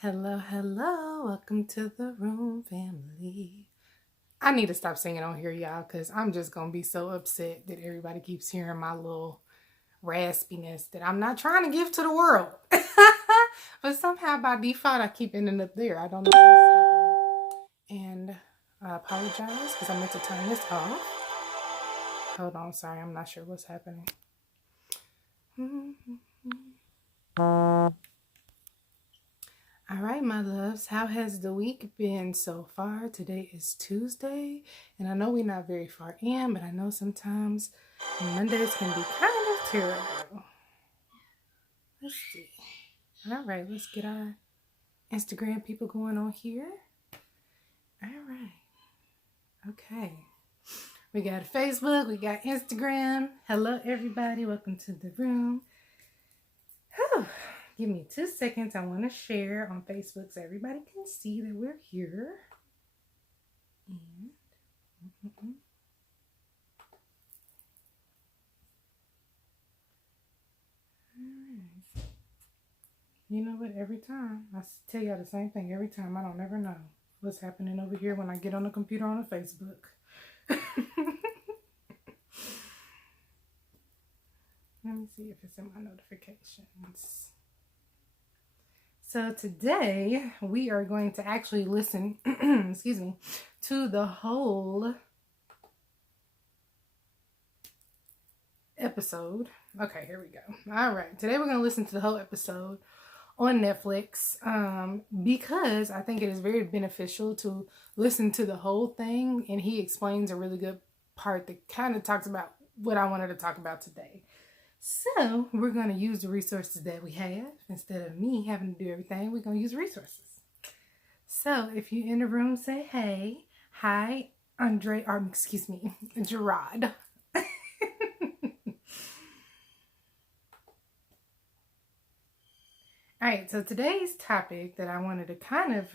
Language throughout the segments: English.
Hello, hello. Welcome to the room, family. I need to stop singing on here, y'all, because I'm just going to be so upset that everybody keeps hearing my little raspiness that I'm not trying to give to the world. But somehow by default, I keep ending up there. I don't know what's happening. And I apologize because I meant to turn this off. Hold on, sorry. I'm not sure what's happening. All right, my loves, how has the week been so far? Today is Tuesday, and I know we're not very far in, but I know sometimes Mondays can be kind of terrible. Let's see. All right, let's get our Instagram people going on here. All right. Okay. We got Facebook, we got Instagram. Hello, everybody. Welcome to the room. Whew. Give me 2 seconds. I want to share on Facebook so everybody can see that we're here. And Alright. You know what? Every time I tell y'all the same thing. Every time I don't ever know what's happening over here when I get on the computer on the Facebook. Let me see if it's in my notifications. So today we are going to actually listen, excuse me, to the whole episode. Okay, here we go. All right, today we're going to listen to the whole episode on Netflix because I think it is very beneficial to listen to the whole thing, and he explains a really good part that kind of talks about what I wanted to talk about today. So we're going to use the resources that we have. Instead of me having to do everything, we're going to use resources. So if you're in the room, say hey. Hi, Andre, or excuse me, Gerard. All right, so today's topic that I wanted to kind of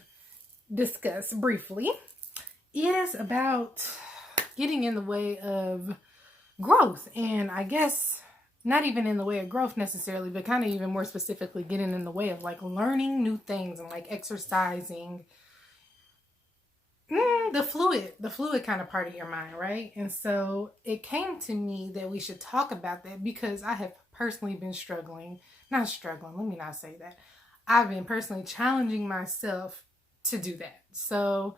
discuss briefly is about getting in the way of growth. And I guess not even in the way of growth necessarily, but kind of even more specifically getting in the way of like learning new things and like exercising the fluid kind of part of your mind, right? And so it came to me that we should talk about that because I have personally been let me not say that. I've been personally challenging myself to do that. So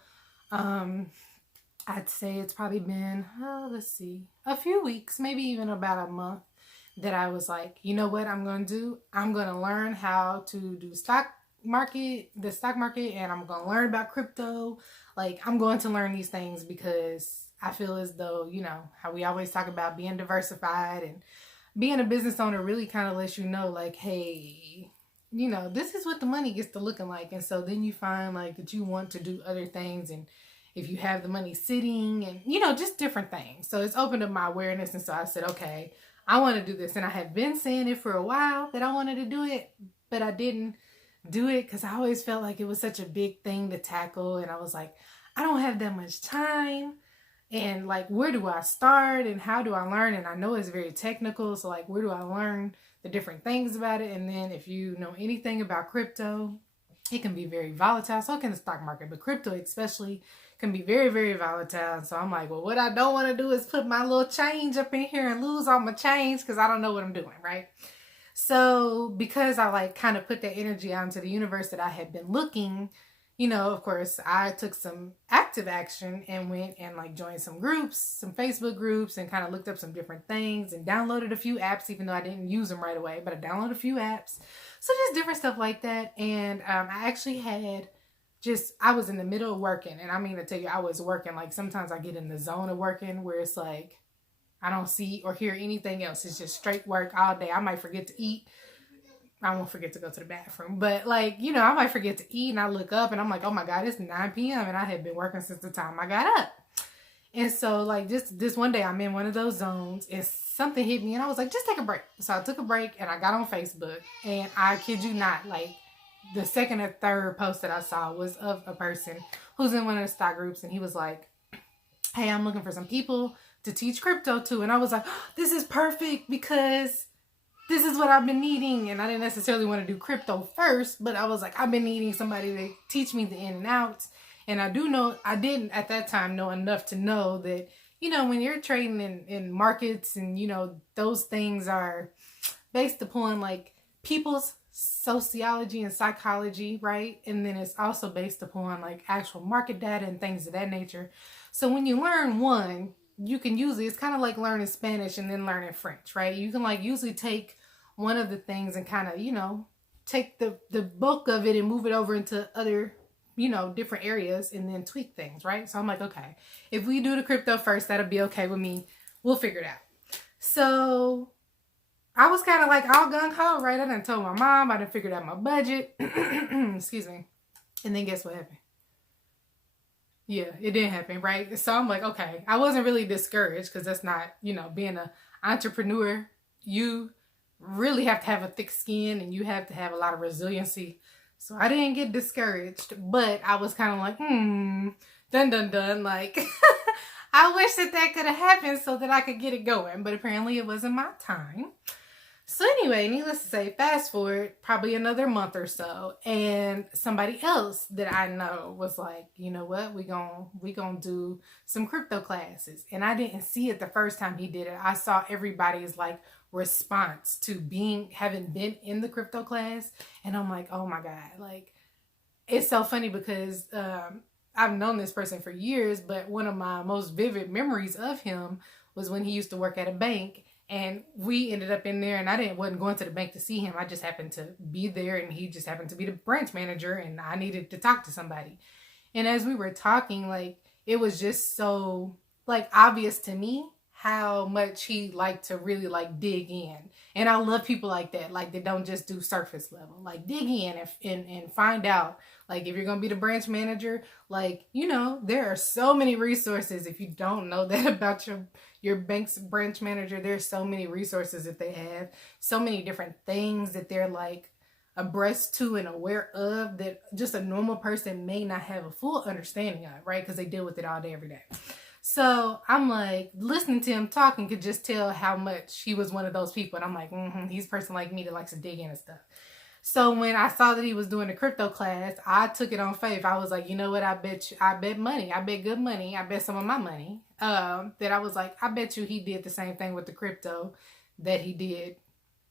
I'd say it's probably been, a few weeks, maybe even about a month that I was like, you know what I'm going to do? I'm going to learn how to do the stock market, and I'm going to learn about crypto. Like, I'm going to learn these things because I feel as though, you know, how we always talk about being diversified and being a business owner really kind of lets you know, like, hey, you know, this is what the money gets to looking like. And so then you find like that you want to do other things, and if you have the money sitting and, you know, just different things. So it's opened up my awareness. And so I said, okay, I want to do this. And I had been saying it for a while that I wanted to do it, but I didn't do it because I always felt like it was such a big thing to tackle. And I was like, I don't have that much time. And like, where do I start and how do I learn? And I know it's very technical. So like, where do I learn the different things about it? And then if you know anything about crypto, it can be very volatile. So can the stock market, but crypto especially can be very, very volatile. So I'm like, well, what I don't want to do is put my little change up in here and lose all my change because I don't know what I'm doing, right? So because I like kind of put that energy out into the universe that I had been looking, you know, of course, I took some active action and went and like joined some groups, some Facebook groups, and kind of looked up some different things and downloaded a few apps, even though I didn't use them right away, but I downloaded a few apps. So just different stuff like that. And I actually had I was in the middle of working. And I mean to tell you, I was working. Like sometimes I get in the zone of working where it's like, I don't see or hear anything else. It's just straight work all day. I might forget to eat. I won't forget to go to the bathroom. But like, you know, I might forget to eat and I look up and I'm like, oh my God, it's 9 p.m. and I had been working since the time I got up. And so like just this one day I'm in one of those zones and something hit me and I was like, just take a break. So I took a break and I got on Facebook, and I kid you not, like the second or third post that I saw was of a person who's in one of the stock groups, and he was like, hey, I'm looking for some people to teach crypto to. And I was like, oh, this is perfect because this is what I've been needing. And I didn't necessarily want to do crypto first, but I was like, I've been needing somebody to teach me the in and outs. And I do know, I didn't at that time know enough to know that, you know, when you're trading in markets and, you know, those things are based upon like people's sociology and psychology, right? And then it's also based upon like actual market data and things of that nature. So when you learn one, you can usually, it's kind of like learning Spanish and then learning French, right? You can like usually take one of the things and kind of, you know, take the bulk of it and move it over into other, you know, different areas and then tweak things, right? So I'm like, okay, if we do the crypto first, that'll be okay with me. We'll figure it out. So I was kind of like all gung-ho, right? I done told my mom, I done figured out my budget. Excuse me. And then guess what happened? Yeah, it didn't happen, right? So I'm like, okay, I wasn't really discouraged because that's not, you know, being an entrepreneur, you really have to have a thick skin and you have to have a lot of resiliency. So I didn't get discouraged, but I was kind of like, dun. Like, I wish that could have happened so that I could get it going, but apparently it wasn't my time. So anyway, needless to say, fast forward probably another month or so, and somebody else that I know was like, you know what, we gonna do some crypto classes. And I didn't see it the first time he did it. I saw everybody's like response to having been in the crypto class, and I'm like, oh my God, like it's so funny because I've known this person for years, but one of my most vivid memories of him was when he used to work at a bank. And we ended up in there, and I wasn't going to the bank to see him. I just happened to be there, and he just happened to be the branch manager, and I needed to talk to somebody. And as we were talking, like, it was just so, like, obvious to me how much he liked to really, like, dig in. And I love people like that, like, they don't just do surface level. Like, dig in and find out, like, if you're going to be the branch manager, like, you know, there are so many resources. If you don't know that about your bank's branch manager, there's so many resources that they have, so many different things that they're like abreast to and aware of that just a normal person may not have a full understanding of, right? Because they deal with it all day, every day. So I'm like, listening to him talking could just tell how much he was one of those people. And I'm like, he's a person like me that likes to dig in and stuff. So when I saw that he was doing a crypto class, I took it on faith. I was like, you know what? I bet money. I bet good money. I bet some of my money. That I was like, I bet you he did the same thing with the crypto that he did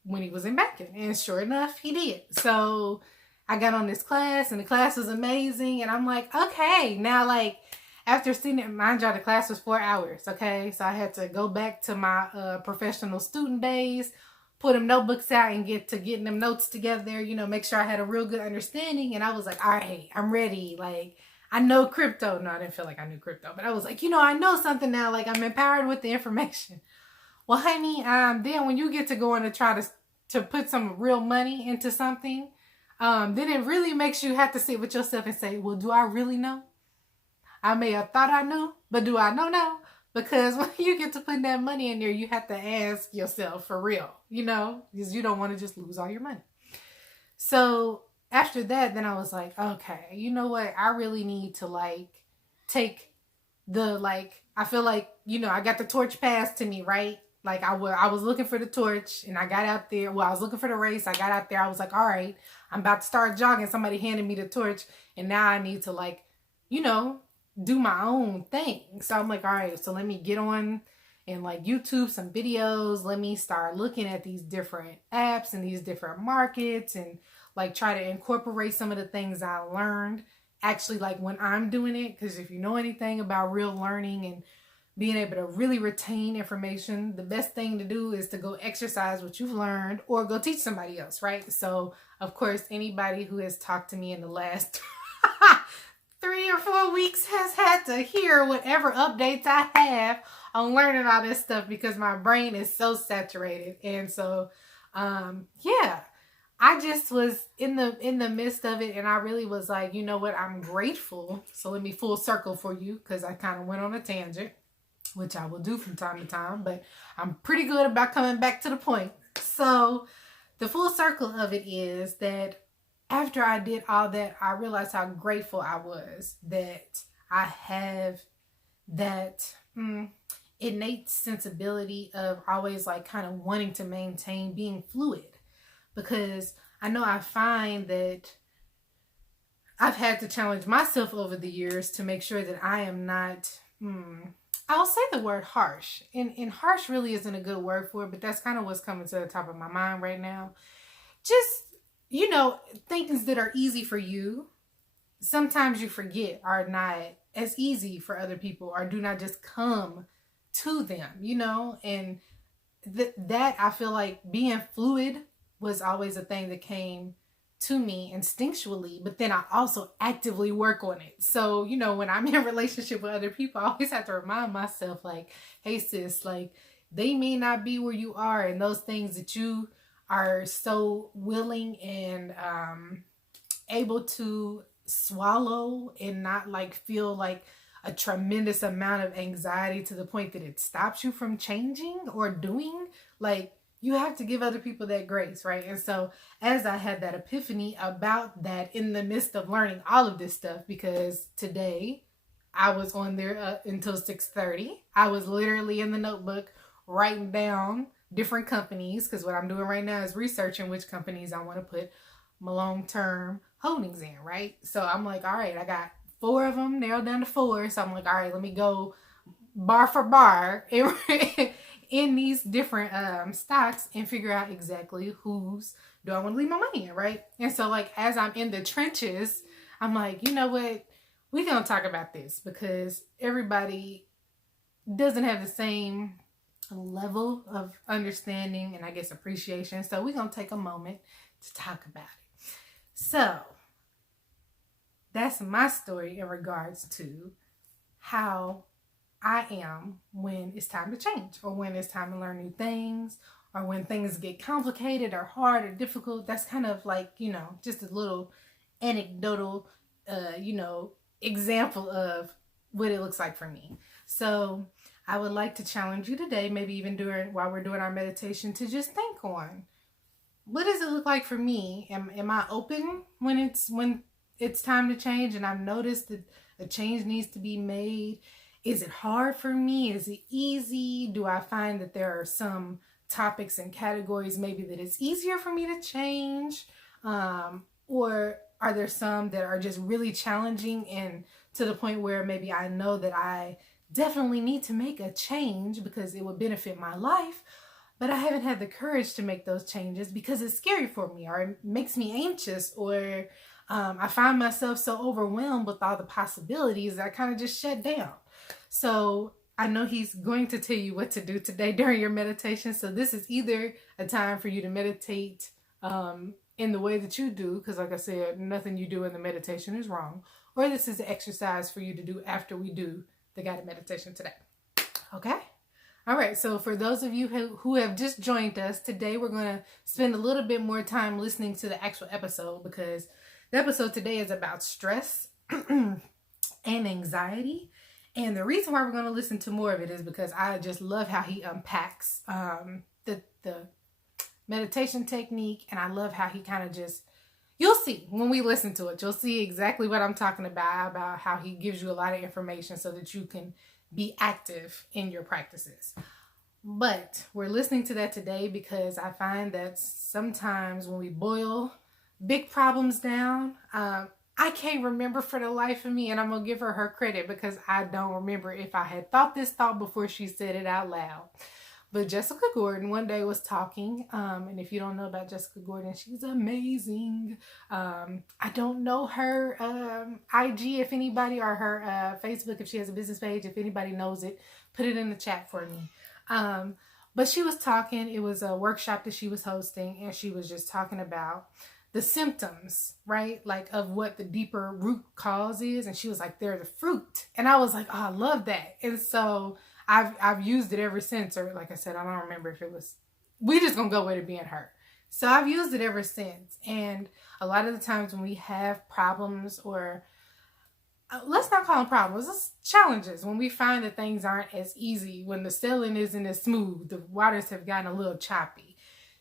when he was in banking. And sure enough, he did. So I got on this class, and the class was amazing. And I'm like, okay, now like after seeing it, mind you, the class was 4 hours. Okay, so I had to go back to my professional student days, put them notebooks out and getting them notes together, you know, make sure I had a real good understanding. And I was like, all right, I'm ready. Like, I know crypto. No, I didn't feel like I knew crypto, but I was like, you know, I know something now. Like, I'm empowered with the information. Well, honey, then when you get to going to try to put some real money into something, then it really makes you have to sit with yourself and say, well, do I really know? I may have thought I knew, but do I know now? Because when you get to put that money in there, you have to ask yourself for real, you know, because you don't want to just lose all your money. So after that, then I was like, okay, you know what? I really need to like take the, like, I feel like, you know, I got the torch passed to me, right? Like I was looking for the torch and I got out there. Well, I was looking for the race. I got out there. I was like, all right, I'm about to start jogging. Somebody handed me the torch and now I need to like, you know, do my own thing. So I'm like, all right, so let me get on and like YouTube some videos. Let me start looking at these different apps and these different markets and like try to incorporate some of the things I learned actually like when I'm doing it. Because if you know anything about real learning and being able to really retain information, the best thing to do is to go exercise what you've learned or go teach somebody else, right? So of course, anybody who has talked to me in the last 3 or 4 weeks has had to hear whatever updates I have on learning all this stuff because my brain is so saturated. And so, yeah, I just was in the midst of it, and I really was like, you know what, I'm grateful. So let me full circle for you because I kind of went on a tangent, which I will do from time to time, but I'm pretty good about coming back to the point. So the full circle of it is that after I did all that, I realized how grateful I was that I have that innate sensibility of always like kind of wanting to maintain being fluid, because I know I find that I've had to challenge myself over the years to make sure that I am not, I'll say the word harsh. And harsh really isn't a good word for it, but that's kind of what's coming to the top of my mind right now. Just, things that are easy for you, sometimes you forget are not as easy for other people or do not just come to them, and that I feel like being fluid was always a thing that came to me instinctually, but then I also actively work on it. So, when I'm in a relationship with other people, I always have to remind myself, like, hey sis, like, they may not be where you are, and those things that you are so willing and able to swallow and not like feel like a tremendous amount of anxiety to the point that it stops you from changing or doing, like, you have to give other people that grace, right? And so as I had that epiphany about that in the midst of learning all of this stuff, because today I was on there until 6:30. I was literally in the notebook writing down different companies, because what I'm doing right now is researching which companies I want to put my long-term holdings in, right? So I'm like, all right, I got 4 of them narrowed down to 4. So I'm like, all right, let me go bar for bar in these different stocks and figure out exactly whose do I want to leave my money in, right? And so like as I'm in the trenches, I'm like, you know what? We're going to talk about this because everybody doesn't have the same level of understanding and I guess appreciation. So we're going to take a moment to talk about it. So that's my story in regards to how I am when it's time to change, or when it's time to learn new things, or when things get complicated or hard or difficult. That's kind of like, just a little anecdotal, example of what it looks like for me. So I would like to challenge you today, maybe even while we're doing our meditation, to just think on, what does it look like for me? Am I open when it's time to change and I've noticed that a change needs to be made? Is it hard for me? Is it easy? Do I find that there are some topics and categories maybe that it's easier for me to change? Or are there some that are just really challenging and to the point where maybe I know that I definitely need to make a change because it would benefit my life, but I haven't had the courage to make those changes because it's scary for me, or it makes me anxious, or I find myself so overwhelmed with all the possibilities that I kind of just shut down. So I know he's going to tell you what to do today during your meditation. So this is either a time for you to meditate in the way that you do, because like I said, nothing you do in the meditation is wrong, or this is an exercise for you to do after we do the guided meditation today. Okay? All right, so for those of you who have just joined us, today we're going to spend a little bit more time listening to the actual episode, because the episode today is about stress and anxiety. And the reason why we're going to listen to more of it is because I just love how he unpacks the meditation technique. And I love how he kind of just, you'll see when we listen to it, you'll see exactly what I'm talking about how he gives you a lot of information so that you can be active in your practices. But we're listening to that today because I find that sometimes when we boil big problems down, I can't remember for the life of me, and I'm going to give her credit because I don't remember if I had thought this thought before she said it out loud. But Jessica Gordon one day was talking, and if you don't know about Jessica Gordon, she's amazing. I don't know her IG, if anybody, or her Facebook, if she has a business page, if anybody knows it, put it in the chat for me. But she was talking, it was a workshop that she was hosting, and she was just talking about the symptoms, right? Like of what the deeper root cause is. And she was like, they're the fruit. And I was like, oh, I love that. And so I've used it ever since, or like I said, I don't remember if it was, we just gonna go with it being her. So I've used it ever since. And a lot of the times when we have problems, or let's not call them problems, it's challenges, when we find that things aren't as easy, when the sailing isn't as smooth, the waters have gotten a little choppy,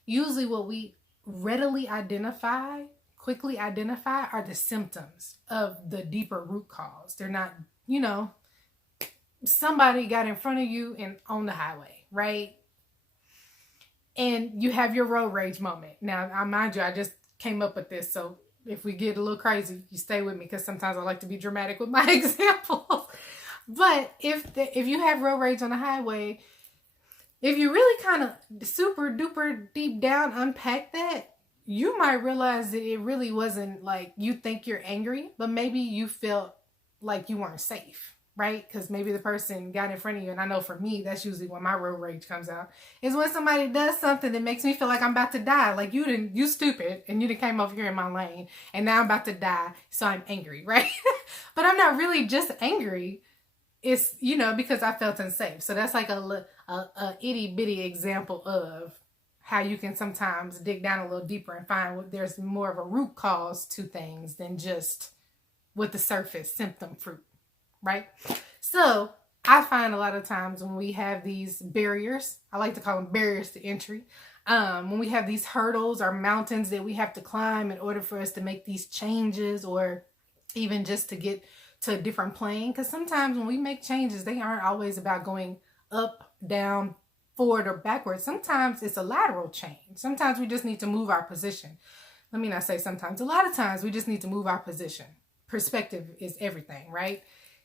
usually what we quickly identify are the symptoms of the deeper root cause. They're not, somebody got in front of you and on the highway, right? And you have your road rage moment. Now, I mind you, I just came up with this, so if we get a little crazy, you stay with me, because sometimes I like to be dramatic with my examples. But if you have road rage on the highway, if you really kind of super duper deep down unpack that, you might realize that it really wasn't like you think you're angry, but maybe you felt like you weren't safe, right? Because maybe the person got in front of you. And I know for me, that's usually when my road rage comes out, is when somebody does something that makes me feel like I'm about to die. Like you stupid, and you done came over here in my lane, and now I'm about to die, so I'm angry, right? But I'm not really just angry. It's, because I felt unsafe. So that's like a itty bitty example of how you can sometimes dig down a little deeper and find there's more of a root cause to things than just with the surface symptom fruit, right? So I find a lot of times when we have these barriers, I like to call them barriers to entry, when we have these hurdles or mountains that we have to climb in order for us to make these changes, or even just to get to a different plane. Because sometimes when we make changes, they aren't always about going up, down, forward, or backwards. Sometimes it's a lateral change. Sometimes we just need to move our position. Let me not say sometimes. A lot of times we just need to move our position. Perspective is everything, right?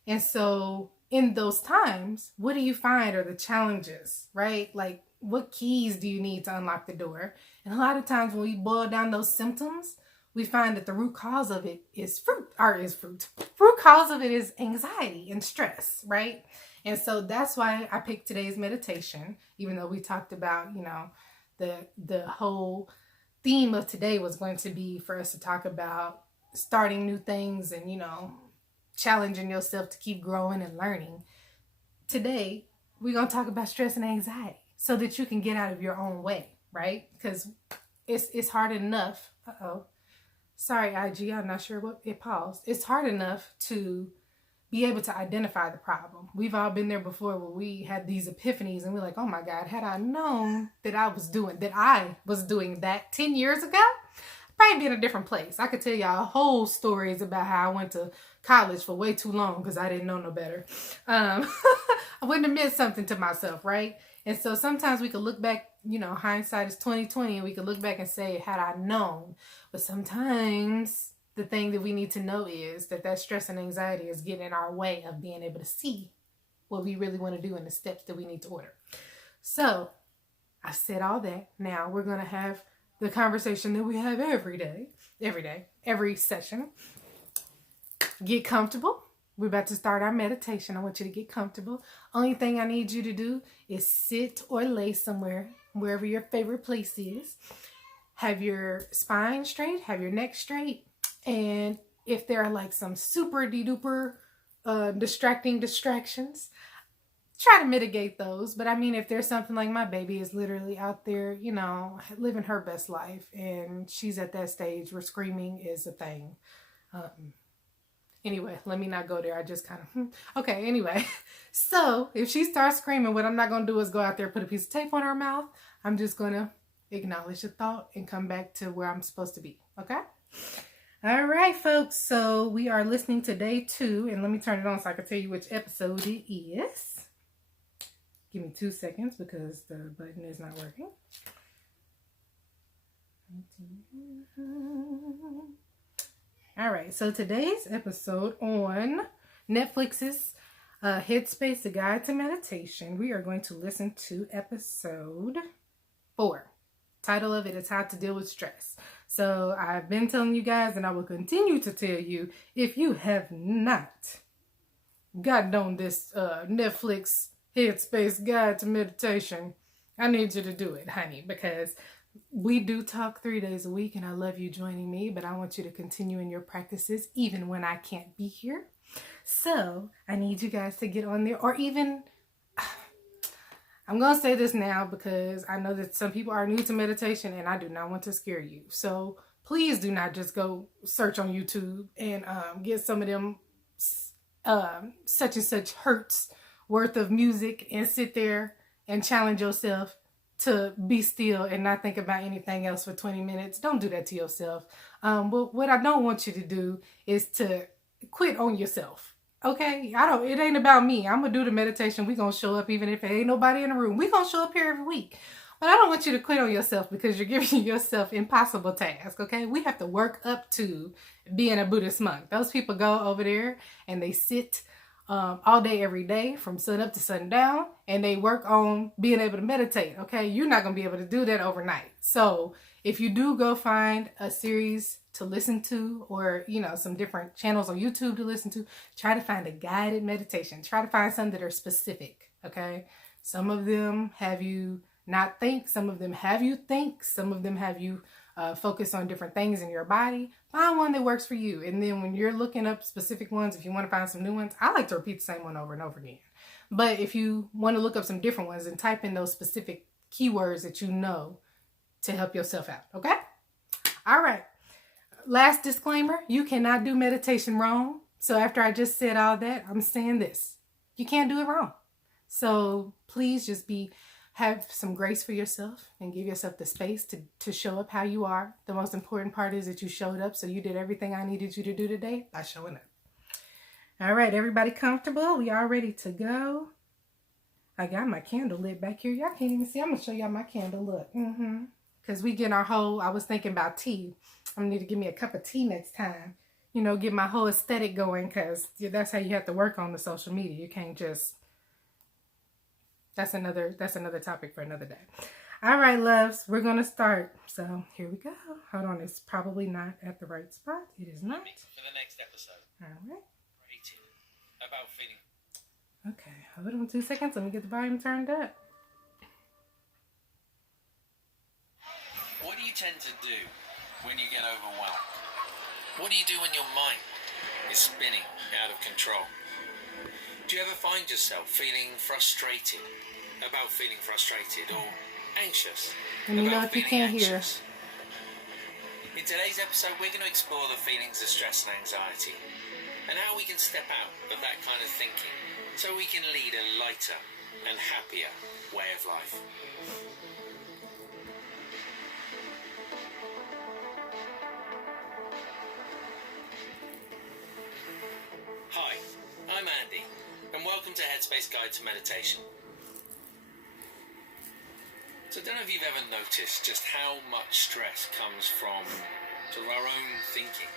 And so in those times, what do you find are the challenges, right? Like, what keys do you need to unlock the door? And a lot of times when we boil down those symptoms, we find that the root cause of it is root cause of it is anxiety and stress, right? And so that's why I picked today's meditation, even though we talked about, the whole theme of today was going to be for us to talk about starting new things and, challenging yourself to keep growing and learning. Today, we're going to talk about stress and anxiety so that you can get out of your own way, right? Because it's hard enough. Sorry, IG, I'm not sure what it paused. It's hard enough to be able to identify the problem. We've all been there before where we had these epiphanies and we're like, oh my God, had I known that I was doing that 10 years ago, I'd probably be in a different place. I could tell y'all whole stories about how I went to college for way too long because I didn't know no better. I wouldn't admit something to myself, right? And so sometimes we could look back, hindsight is 20/20, and we could look back and say, had I known. But sometimes the thing that we need to know is that stress and anxiety is getting in our way of being able to see what we really want to do and the steps that we need to order. So I said all that. Now we're going to have the conversation that we have every session. Get comfortable. We're about to start our meditation. I want you to get comfortable. Only thing I need you to do is sit or lay somewhere, wherever your favorite place is. Have your spine straight, have your neck straight. And if there are like some super de-duper distractions, try to mitigate those. But I mean, if there's something like my baby is literally out there, living her best life, and she's at that stage where screaming is a thing. Anyway, let me not go there. I just kind of, okay, anyway. So if she starts screaming, what I'm not going to do is go out there, put a piece of tape on her mouth. I'm just going to acknowledge the thought and come back to where I'm supposed to be. Okay? All right, folks. So we are listening to day 2, and let me turn it on so I can tell you which episode it is. Give me 2 seconds because the button is not working. All right, so today's episode on Netflix's Headspace, A Guide to Meditation, we are going to listen to episode 4. Title of it is How to Deal with Stress. So I've been telling you guys, and I will continue to tell you, if you have not gotten on this Netflix Headspace Guide to Meditation, I need you to do it, honey, because we do talk 3 days a week, and I love you joining me, but I want you to continue in your practices even when I can't be here. So I need you guys to get on there, or even, I'm going to say this now because I know that some people are new to meditation, and I do not want to scare you. So please do not just go search on YouTube and get some of them such and such hertz worth of music and sit there and challenge yourself to be still and not think about anything else for 20 minutes. Don't do that to yourself. But what I don't want you to do is to quit on yourself. Okay, it ain't about me. I'm gonna do the meditation. We gonna show up even if it ain't nobody in the room. We gonna show up here every week. But I don't want you to quit on yourself because you're giving yourself impossible tasks, okay? We have to work up to being a Buddhist monk. Those people go over there and they sit all day, every day, from sun up to sundown, and they work on being able to meditate, okay? You're not gonna be able to do that overnight. So if you do go find a series to listen to, or some different channels on YouTube to listen to, try to find a guided meditation. Try to find some that are specific, okay? Some of them have you not think, some of them have you think, some of them have you focus on different things in your body. Find one that works for you. And then when you're looking up specific ones, if you want to find some new ones, I like to repeat the same one over and over again. But if you want to look up some different ones, and type in those specific keywords that you know to help yourself out, okay? All right. Last disclaimer, you cannot do meditation wrong. So after I just said all that, I'm saying this. You can't do it wrong. So please just have some grace for yourself and give yourself the space to show up how you are. The most important part is that you showed up. So you did everything I needed you to do today by showing up. All right, everybody comfortable? We all ready to go? I got my candle lit back here. Y'all can't even see. I'm going to show y'all my candle. Look. Because we get our whole, I was thinking about tea. I'm going to need to give me a cup of tea next time. Get my whole aesthetic going, because that's how you have to work on the social media. You can't just, that's another topic for another day. All right, loves, we're going to start. So here we go. Hold on, it's probably not at the right spot. It is not. For the next episode. All right. Rated. About feeling. Okay, hold on 2 seconds. Let me get the volume turned up. What do you tend to do when you get overwhelmed? What do you do when your mind is spinning out of control? Do you ever find yourself feeling frustrated about feeling frustrated, or anxious about feeling anxious? In today's episode, we're going to explore the feelings of stress and anxiety, and how we can step out of that kind of thinking so we can lead a lighter and happier way of life. Hi, I'm Andy, and welcome to Headspace Guide to Meditation. So I don't know if you've ever noticed just how much stress comes from our own thinking.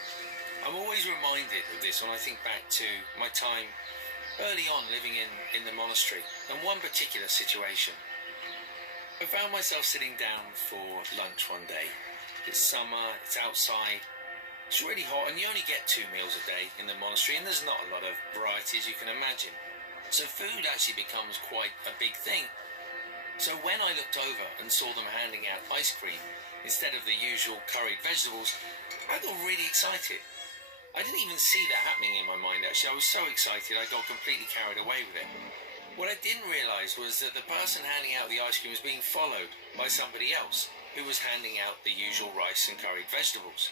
I'm always reminded of this when I think back to my time early on living in the monastery, and one particular situation. I found myself sitting down for lunch one day. It's summer, it's outside. It's really hot, and you only get 2 meals a day in the monastery, and there's not a lot of variety, as you can imagine. So food actually becomes quite a big thing. So when I looked over and saw them handing out ice cream instead of the usual curried vegetables, I got really excited. I didn't even see that happening in my mind, actually. I was so excited I got completely carried away with it. What I didn't realise was that the person handing out the ice cream was being followed by somebody else who was handing out the usual rice and curried vegetables.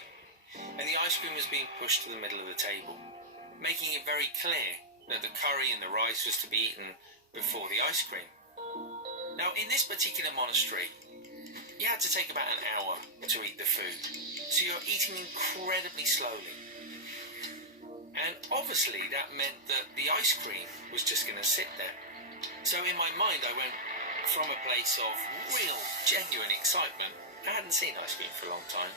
And the ice cream was being pushed to the middle of the table, making it very clear that the curry and the rice was to be eaten before the ice cream. Now, in this particular monastery, you had to take about an hour to eat the food, so you're eating incredibly slowly. And obviously that meant that the ice cream was just going to sit there. So in my mind, I went from a place of real, genuine excitement, I hadn't seen ice cream for a long time,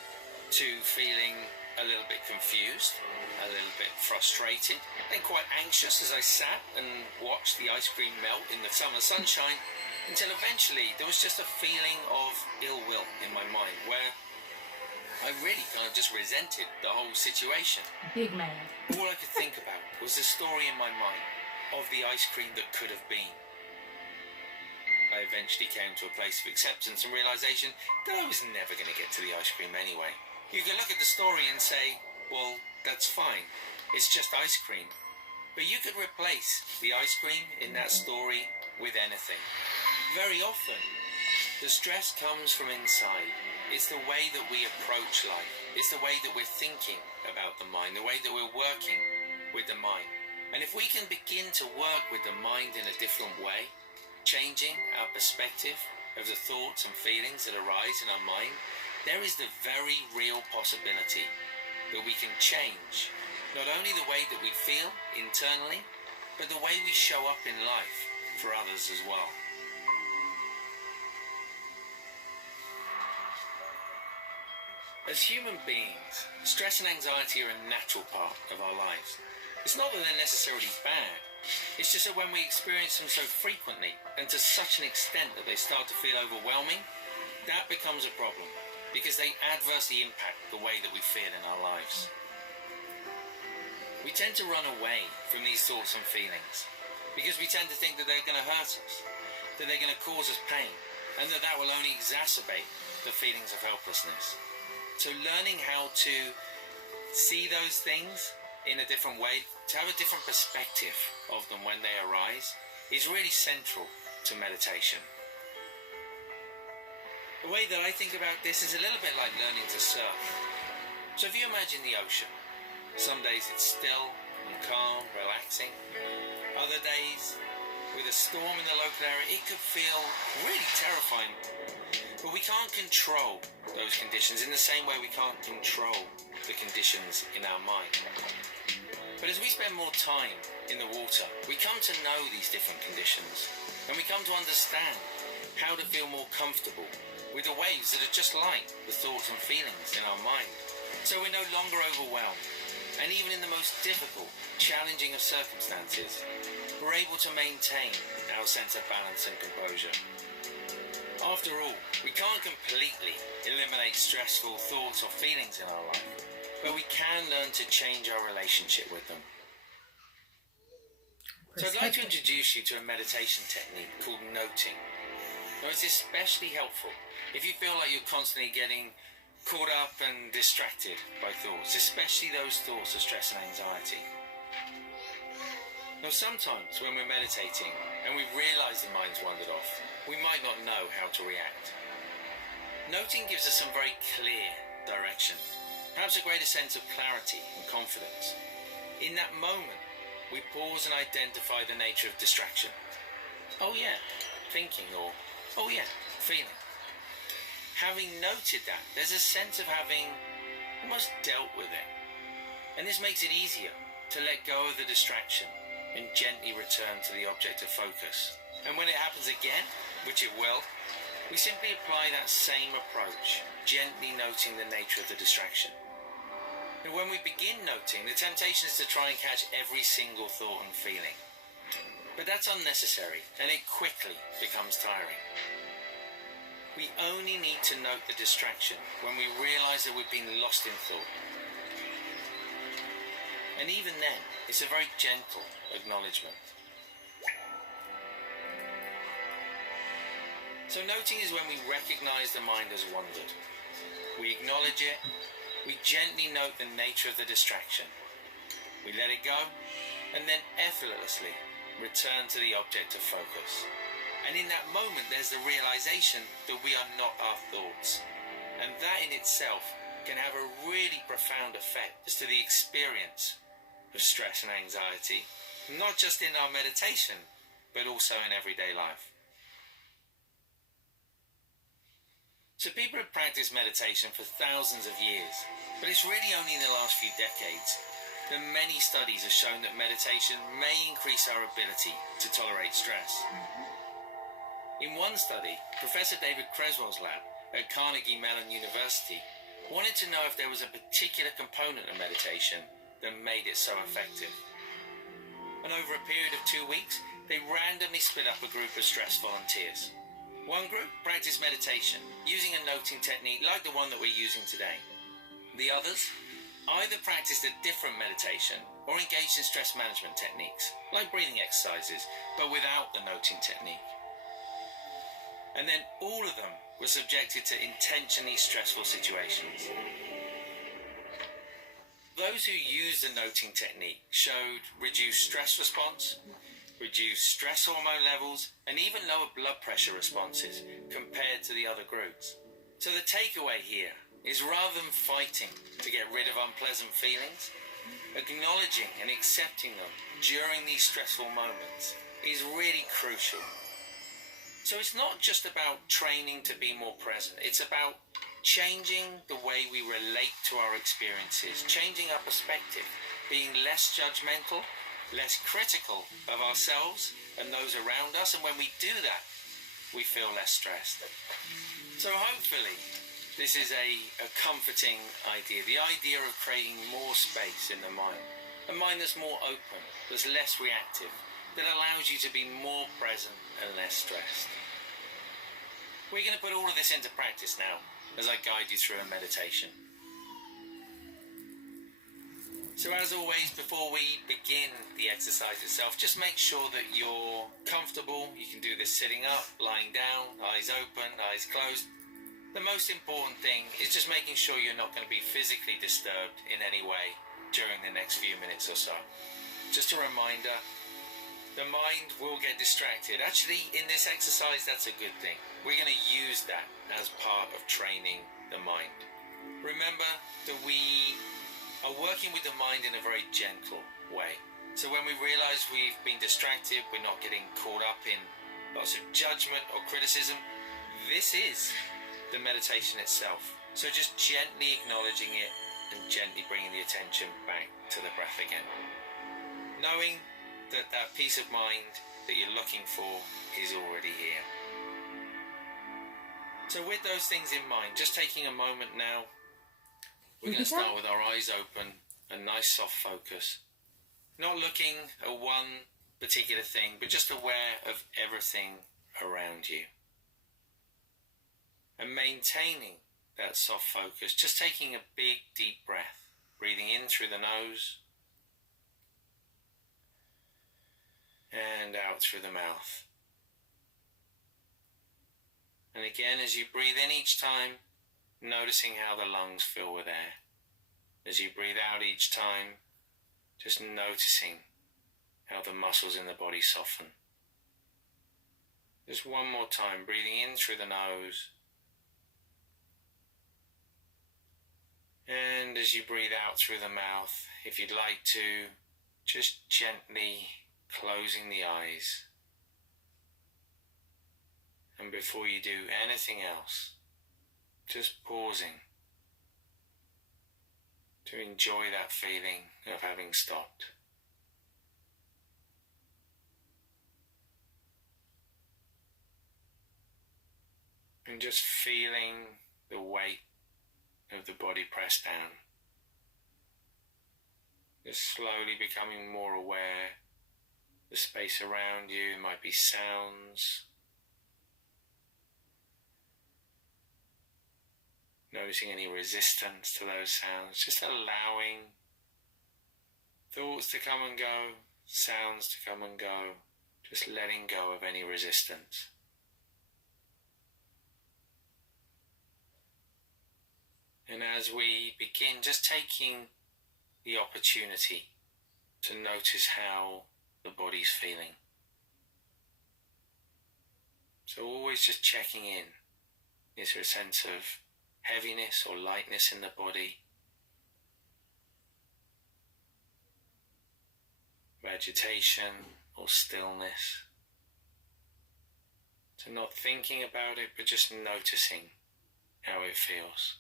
to feeling a little bit confused, a little bit frustrated, and quite anxious as I sat and watched the ice cream melt in the summer sunshine, until eventually there was just a feeling of ill will in my mind, where I really kind of just resented the whole situation. Big man. All I could think about was the story in my mind of the ice cream that could have been. I eventually came to a place of acceptance and realization that I was never going to get to the ice cream anyway. You can look at the story and say, well, that's fine. It's just ice cream. But you could replace the ice cream in that story with anything. Very often, the stress comes from inside. It's the way that we approach life. It's the way that we're thinking about the mind, the way that we're working with the mind. And if we can begin to work with the mind in a different way, changing our perspective of the thoughts and feelings that arise in our mind, there is the very real possibility that we can change Not only the way that we feel internally, but the way we show up in life for others as well. As human beings, stress and anxiety are a natural part of our lives. It's not that they're necessarily bad, it's just that when we experience them so frequently and to such an extent that they start to feel overwhelming, that becomes a problem because they adversely impact the way that we feel in our lives. We tend to run away from these thoughts and feelings because we tend to think that they're going to hurt us, that they're going to cause us pain, and that will only exacerbate the feelings of helplessness. So learning how to see those things in a different way, to have a different perspective of them when they arise, is really central to meditation. The way that I think about this is a little bit like learning to surf. So if you imagine the ocean, some days it's still and calm, relaxing. Other days, with a storm in the local area, it could feel really terrifying. But we can't control those conditions in the same way we can't control the conditions in our mind. But as we spend more time in the water, we come to know these different conditions, and we come to understand how to feel more comfortable with the waves that are just like the thoughts and feelings in our mind. So we're no longer overwhelmed, and even in the most difficult, challenging of circumstances, we're able to maintain our sense of balance and composure. After all, we can't completely eliminate stressful thoughts or feelings in our life, but we can learn to change our relationship with them. So I'd like to introduce you to a meditation technique called noting. Now, it's especially helpful if you feel like you're constantly getting caught up and distracted by thoughts, especially those thoughts of stress and anxiety. Now, sometimes when we're meditating and we realize the mind's wandered off, we might not know how to react. Noting gives us some very clear direction, perhaps a greater sense of clarity and confidence. In that moment, we pause and identify the nature of distraction. Oh yeah, thinking, or oh yeah, feeling. Having noted that, there's a sense of having almost dealt with it. And this makes it easier to let go of the distraction and gently return to the object of focus. And when it happens again, which it will, we simply apply that same approach, gently noting the nature of the distraction. And when we begin noting, the temptation is to try and catch every single thought and feeling. But that's unnecessary, and it quickly becomes tiring. We only need to note the distraction when we realize that we've been lost in thought. And even then, it's a very gentle acknowledgement. So noting is when we recognize the mind has wandered. We acknowledge it, we gently note the nature of the distraction. We let it go, and then effortlessly return to the object of focus. And in that moment, there's the realization that we are not our thoughts. And that in itself can have a really profound effect as to the experience of stress and anxiety, not just in our meditation, but also in everyday life. So people have practiced meditation for thousands of years, but it's really only in the last few decades that many studies have shown that meditation may increase our ability to tolerate stress. In one study, Professor David Creswell's lab at Carnegie Mellon University wanted to know if there was a particular component of meditation that made it so effective. And over a period of 2 weeks, they randomly split up a group of stressed volunteers. One group practiced meditation using a noting technique like the one that we're using today. The others either practiced a different meditation or engaged in stress management techniques, like breathing exercises, but without the noting technique. And then all of them were subjected to intentionally stressful situations. Those who used the noting technique showed reduced stress response, reduced stress hormone levels, and even lower blood pressure responses compared to the other groups. So the takeaway here is, rather than fighting to get rid of unpleasant feelings, acknowledging and accepting them during these stressful moments is really crucial. So it's not just about training to be more present, it's about changing the way we relate to our experiences, changing our perspective, being less judgmental, less critical of ourselves and those around us, and when we do that, we feel less stressed. So hopefully this is a comforting idea, the idea of creating more space in the mind, a mind that's more open, that's less reactive, that allows you to be more present and less stressed. We're going to put all of this into practice now as I guide you through a meditation. So as always, before we begin the exercise itself, just make sure that you're comfortable. You can do this sitting up, lying down, eyes open, eyes closed. The most important thing is just making sure you're not going to be physically disturbed in any way during the next few minutes or so. Just a reminder, the mind will get distracted. Actually, in this exercise, that's a good thing. We're going to use that as part of training the mind. Remember that we are working with the mind in a very gentle way. So when we realize we've been distracted, we're not getting caught up in lots of judgment or criticism, this is the meditation itself. So just gently acknowledging it and gently bringing the attention back to the breath again. Knowing that that peace of mind that you're looking for is already here. So with those things in mind, just taking a moment now, we're going to start with our eyes open, a nice soft focus. Not looking at one particular thing, but just aware of everything around you. And maintaining that soft focus, just taking a big deep breath, breathing in through the nose and out through the mouth. And again, as you breathe in each time, noticing how the lungs fill with air. As you breathe out each time, just noticing how the muscles in the body soften. Just one more time, breathing in through the nose. And as you breathe out through the mouth, if you'd like to, just gently closing the eyes. And before you do anything else, just pausing to enjoy that feeling of having stopped. And just feeling the weight of the body pressed down. Just slowly becoming more aware of the space around you. It might be sounds. Noticing any resistance to those sounds, just allowing thoughts to come and go, sounds to come and go, just letting go of any resistance. And as we begin, just taking the opportunity to notice how the body's feeling. So always just checking in. Is there a sense of heaviness or lightness in the body? Agitation or stillness? So not thinking about it, but just noticing how it feels.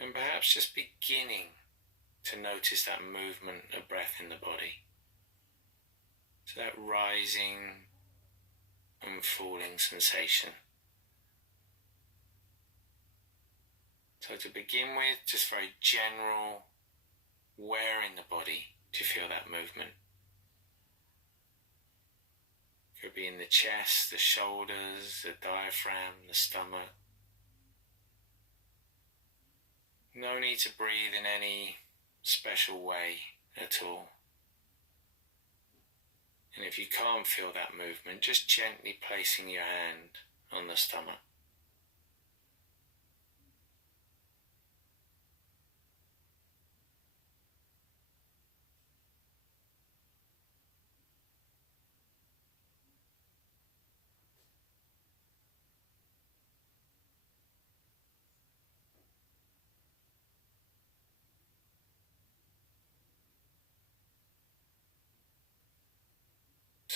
And perhaps just beginning to notice that movement of breath in the body. So that rising and falling sensation. So to begin with, just very general, where in the body do you feel that movement? Could be in the chest, the shoulders, the diaphragm, the stomach. No need to breathe in any special way at all. And if you can't feel that movement, just gently placing your hand on the stomach.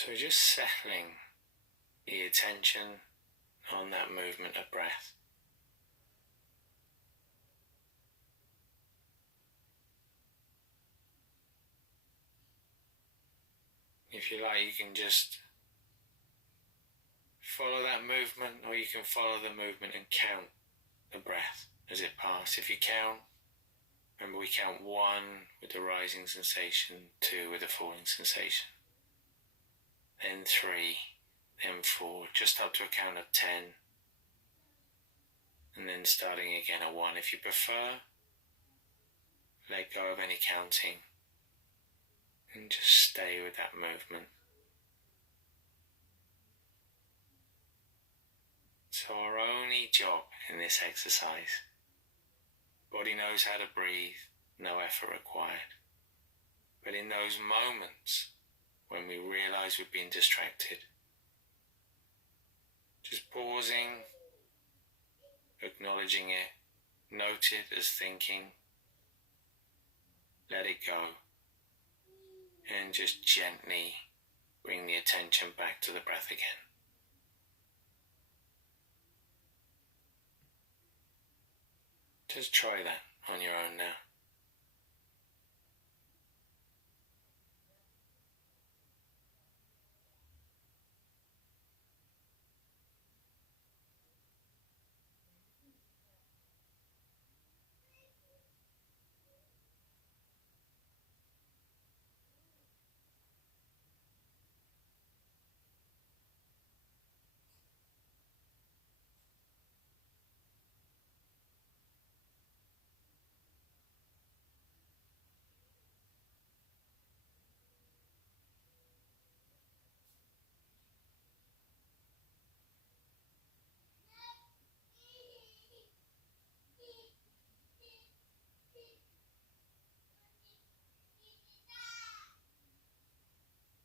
So just settling the attention on that movement of breath. If you like, you can just follow that movement, or you can follow the movement and count the breath as it passes. If you count, remember we count 1 with the rising sensation, 2 with the falling sensation, then 3, then 4, just up to a count of 10, and then starting again at 1. If you prefer, let go of any counting and just stay with that movement. So our only job in this exercise, body knows how to breathe, no effort required. But in those moments when we realize we've been distracted, just pausing, acknowledging it, note it as thinking, let it go, and just gently bring the attention back to the breath again. Just try that on your own now.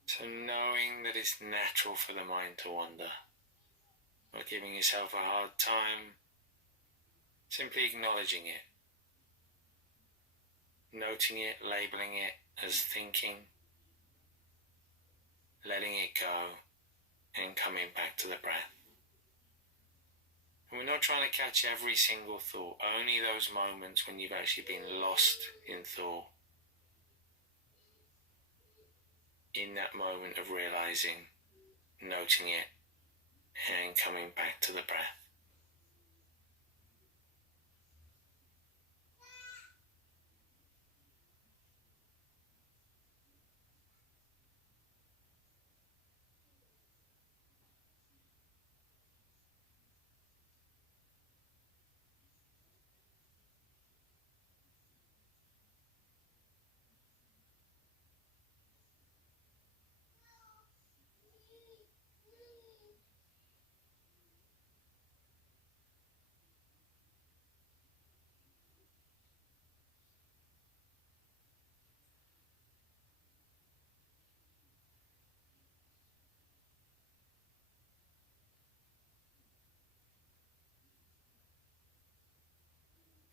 So knowing that it's natural for the mind to wander, not giving yourself a hard time, simply acknowledging it, noting it, labeling it as thinking, letting it go, and coming back to the breath. And we're not trying to catch every single thought, only those moments when you've actually been lost in thought. In that moment of realizing, noting it, and coming back to the breath.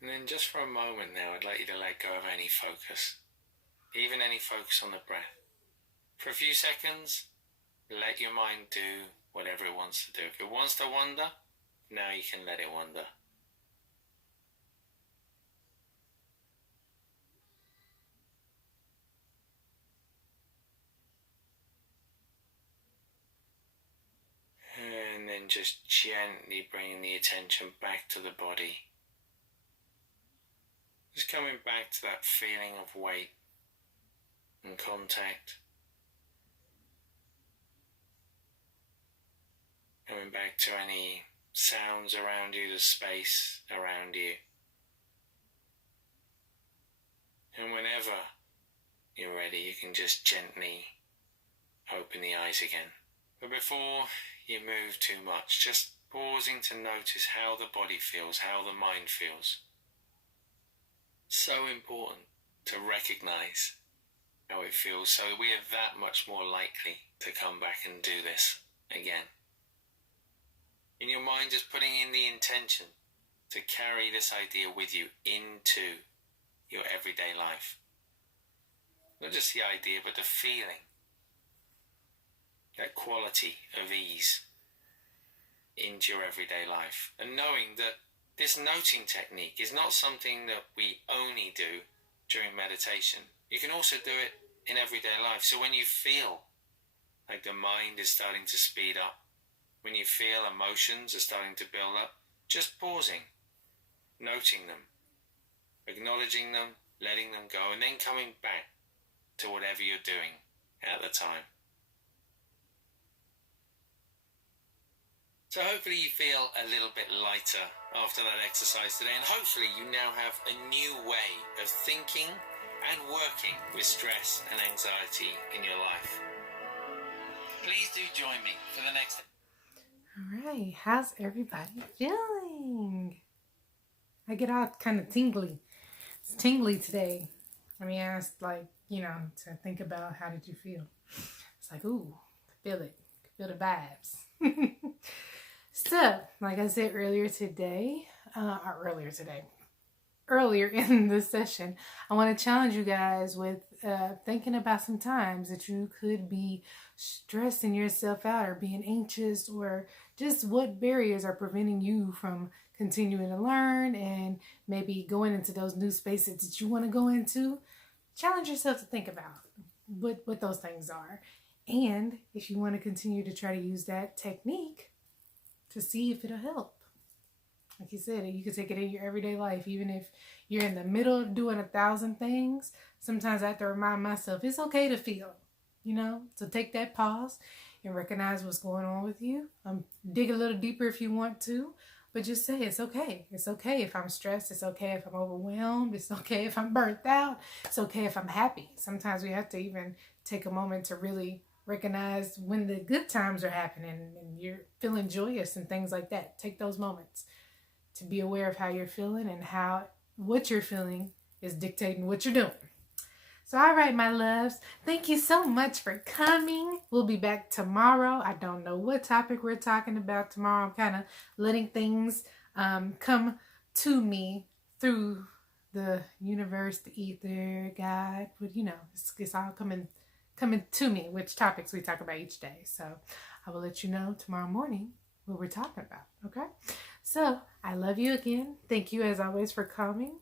And then just for a moment now, I'd like you to let go of any focus, even any focus on the breath. For a few seconds, let your mind do whatever it wants to do. If it wants to wander, now you can let it wander. And then just gently bringing the attention back to the body. Just coming back to that feeling of weight and contact. Coming back to any sounds around you, the space around you. And whenever you're ready, you can just gently open the eyes again. But before you move too much, just pausing to notice how the body feels, how the mind feels. So important to recognize how it feels, so we are that much more likely to come back and do this again. In your mind, just putting in the intention to carry this idea with you into your everyday life. Not just the idea, but the feeling, that quality of ease. into your everyday life. And knowing that this noting technique is not something that we only do during meditation. You can also do it in everyday life. So when you feel like the mind is starting to speed up, when you feel emotions are starting to build up, just pausing, noting them, acknowledging them, letting them go, and then coming back to whatever you're doing at the time. So hopefully you feel a little bit lighter after that exercise today, and hopefully you now have a new way of thinking and working with stress and anxiety in your life. Please do join me for the next... All right, how's everybody feeling? I get all kind of tingly. It's tingly today. I mean, I asked, to think about how did you feel. It's like, ooh, feel it. Feel the vibes. So, like I said earlier in the session, I want to challenge you guys with thinking about some times that you could be stressing yourself out or being anxious, or just what barriers are preventing you from continuing to learn and maybe going into those new spaces that you want to go into. Challenge yourself to think about what those things are. And if you want to continue to try to use that technique to see if it'll help. Like you said, you can take it in your everyday life. Even if you're in the middle of doing 1,000 things, sometimes I have to remind myself, it's okay to feel, So take that pause and recognize what's going on with you. Dig a little deeper if you want to, but just say it's okay. It's okay if I'm stressed. It's okay if I'm overwhelmed. It's okay if I'm burnt out. It's okay if I'm happy. Sometimes we have to even take a moment to really recognize when the good times are happening and you're feeling joyous and things like that. Take those moments to be aware of how you're feeling and how what you're feeling is dictating what you're doing. So, all right, my loves, thank you so much for coming. We'll be back tomorrow. I don't know what topic we're talking about tomorrow. I'm kind of letting things come to me through the universe, the ether, God. But, it's all coming to me, which topics we talk about each day. So I will let you know tomorrow morning what we're talking about. Okay. So I love you again. Thank you as always for coming.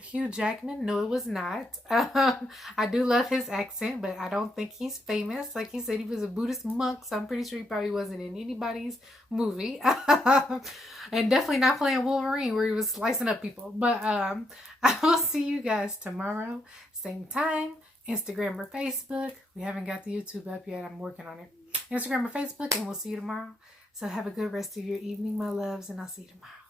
Hugh Jackman. No, it was not. I do love his accent, but I don't think he's famous. Like he said, he was a Buddhist monk, so I'm pretty sure he probably wasn't in anybody's movie. And definitely not playing Wolverine where he was slicing up people. But I will see you guys tomorrow, same time. Instagram or Facebook. We haven't got the YouTube up yet. I'm working on it. Instagram or Facebook, and we'll see you tomorrow. So have a good rest of your evening, my loves, and I'll see you tomorrow.